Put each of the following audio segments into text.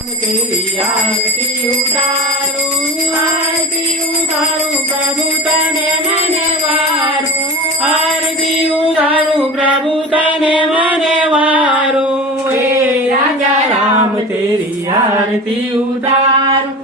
तेरी आरती उतारूं प्रभु तने मने वारूं आरती उतारूं प्रभु तने मने वारूं हे राजा राम तेरी आरती उतारूं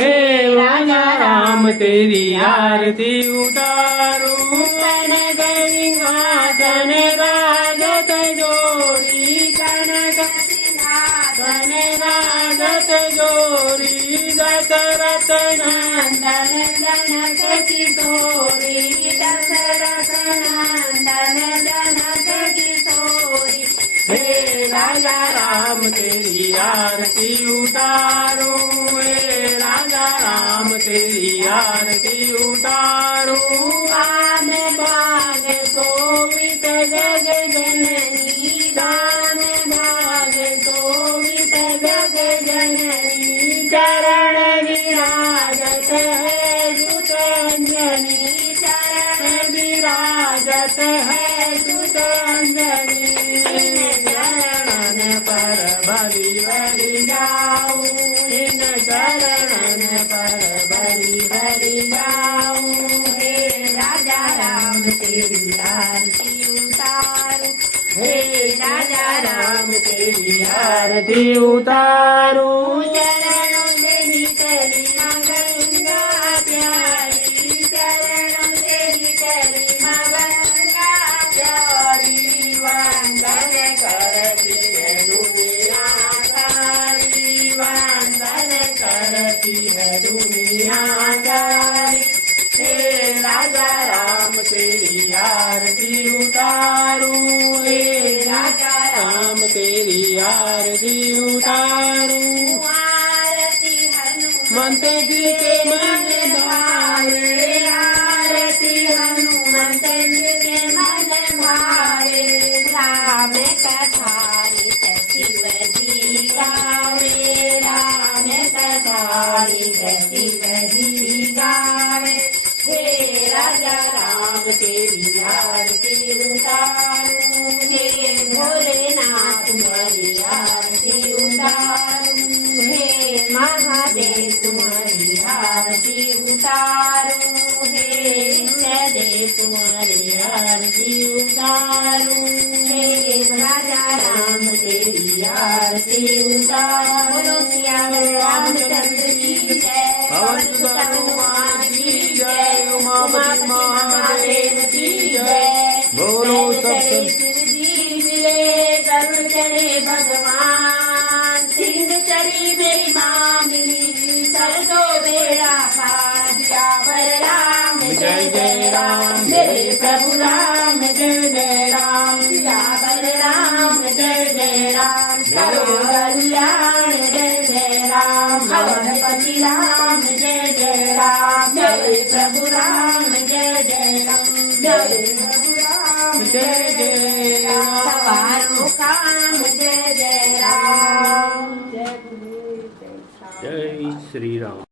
हे राजा राम तेरी आरती उतारूं कनक सिंहासन राजत जोड़ी कनक सिंहासन राजत जोड़ी दशरथ नंदन जनक किशोरी दशरथ नंदन जनक किशोरी हे राजा राम तेरी आरती उतारूं हे राजा राम तेरी आरती उतारूं आन भाग सोवित जग जननी दान भाग सोवित जग जननी चरण विराजत है सुतंजनी चरण विराजत है सुतंजनी चरणन पर बलि बलि जाऊं इन चरणन पर बलि बलि जाऊं हे राजा राम तेरी आरती उतारूं हे राजा राम तेरी आरती उतारूं चरणों से निकली मां गंगा प्यारी चरणों से निकली मां गंगा प्यारी वंदन करती है दुनिया सारी वंदन करती है दुनिया सारी हे राजा राम तेरी आरती उतारूं हे राजा राम तेरी आरती उतारूं आरती हनुमंत जी के मन भावे आरती हनुमंत जी के मन भावे राम कथारी शिव जी गावे राम कथारी शिव जी गावे हे राजा राम तेरी आरती उतारूं हे भोलेनाथ तुम्हारी आरती उतारूं हे महादेव तुम्हारी आरती उतारूं हे देव तुम्हारी आरती उतारूं हे राजा राम तेरी आरती उतारूं रामचंद्र की जय पवन सुत हनुमान की जय उमापति महादेव की जय बोलो सब शिव जी मिले गरुड़ चढ़े भगवान सिंह चढ़ी मेरी माँ मिली सर दो बेड़ा पार सियावर राम जय जय राम मेरे प्रभु राम जय जय राम सियावर राम जय जय राम करो कल्याण जय जय राम अवधपति राम जय जय राम मेरे प्रभु राम जय जय राम मेरे प्रभु राम जय जय राम सवारों काम जय जय राम जय गुरु जय जय श्री राम।